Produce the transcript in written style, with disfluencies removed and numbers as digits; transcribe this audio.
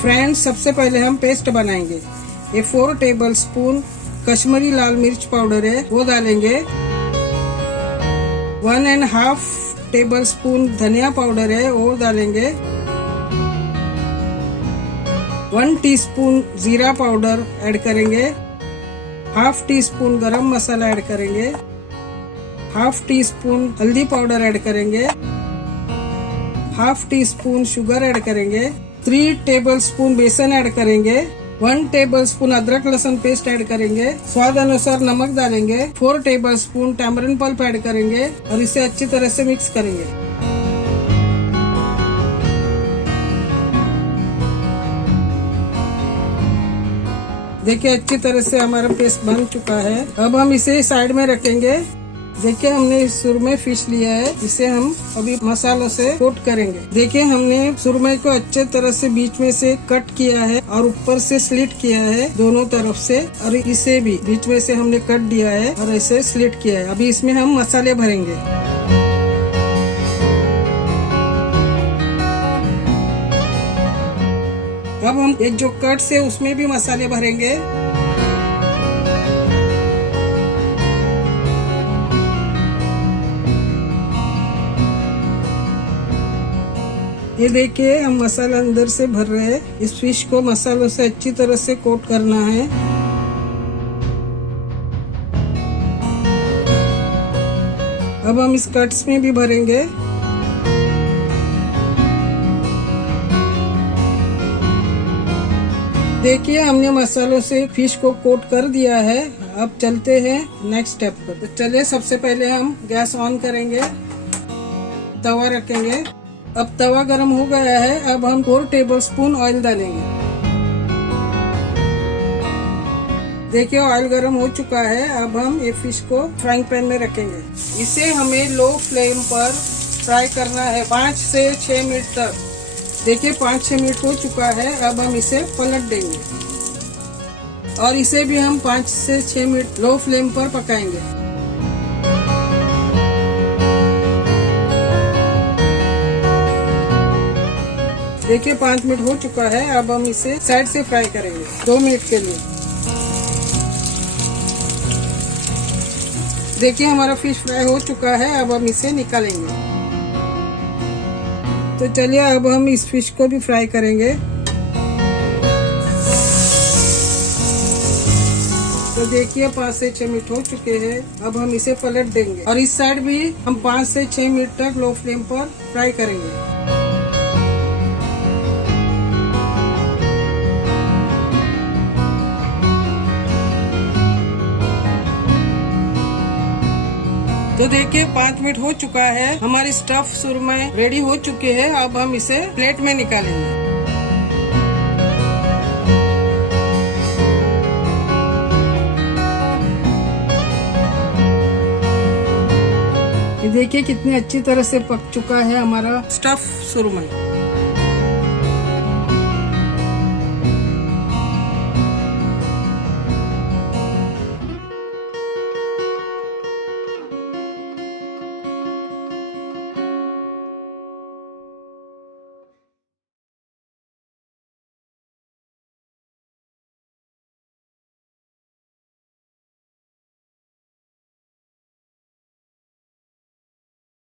Friends, सबसे पहले हम पेस्ट बनाएंगे। ये 4 टेबल स्पून कश्मीरी लाल मिर्च पाउडर है, वो डालेंगे। 1.5 टेबल स्पून धनिया पाउडर है, वो डालेंगे। 1 टीस्पून जीरा पाउडर ऐड करेंगे। हाफ टी स्पून गरम मसाला ऐड करेंगे। हाफ टी स्पून हल्दी पाउडर ऐड करेंगे। Half tea spoon sugar add करेंगे। 3 टेबल स्पून बेसन ऐड करेंगे। 1 टेबल स्पून अदरक लहसुन पेस्ट ऐड करेंगे। स्वाद अनुसार नमक डालेंगे। 4 tablespoon tamarind pulp add करेंगे और इसे अच्छी तरह से मिक्स करेंगे। देखिए, अच्छी तरह से हमारा पेस्ट बन चुका है। अब हम इसे साइड में रखेंगे। देखिए, हमने सुरमई फिश लिया है, इसे हम अभी मसालों से कोट करेंगे। देखिए, हमने सुरमई को अच्छे तरह से बीच में से कट किया है और ऊपर से स्लिट किया है दोनों तरफ से, और इसे भी बीच में से हमने कट दिया है और ऐसे स्लिट किया है। अभी इसमें हम मसाले भरेंगे। अब हम एक जो कट से उसमें भी मसाले भरेंगे। ये देखिए, हम मसाला अंदर से भर रहे हैं। इस फिश को मसालों से अच्छी तरह से कोट करना है। अब हम इस कट्स में भी भरेंगे। देखिए, हमने मसालों से फिश को कोट कर दिया है। अब चलते हैं नेक्स्ट स्टेप पर। तो चलिए, सबसे पहले हम गैस ऑन करेंगे, तवा रखेंगे। अब तवा गरम हो गया है। अब हम 4 टेबल स्पून ऑयल डालेंगे। देखिए, ऑयल गरम हो चुका है। अब हम ये फिश को फ्राइंग पैन में रखेंगे। इसे हमें लो फ्लेम पर फ्राई करना है 5 से 6 मिनट तक। देखिए, 5-6 मिनट हो चुका है। अब हम इसे पलट देंगे और इसे भी हम 5 से 6 मिनट लो फ्लेम पर पकाएंगे। देखिए, 5 मिनट हो चुका है। अब हम इसे साइड से फ्राई करेंगे 2 मिनट के लिए। देखिए, हमारा फिश फ्राई हो चुका है। अब हम इसे निकालेंगे। तो चलिए, अब हम इस फिश को भी फ्राई करेंगे। तो देखिए, 5 से 6 मिनट हो चुके हैं। अब हम इसे पलट देंगे और इस साइड भी हम 5 से 6 मिनट तक लो फ्लेम पर फ्राई करेंगे। तो देखिए, 5 मिनट हो चुका है। हमारी स्टफ सुरमई रेडी हो चुके हैं। अब हम इसे प्लेट में निकालेंगे। ये देखिए, कितनी अच्छी तरह से पक चुका है हमारा स्टफ सुरमई।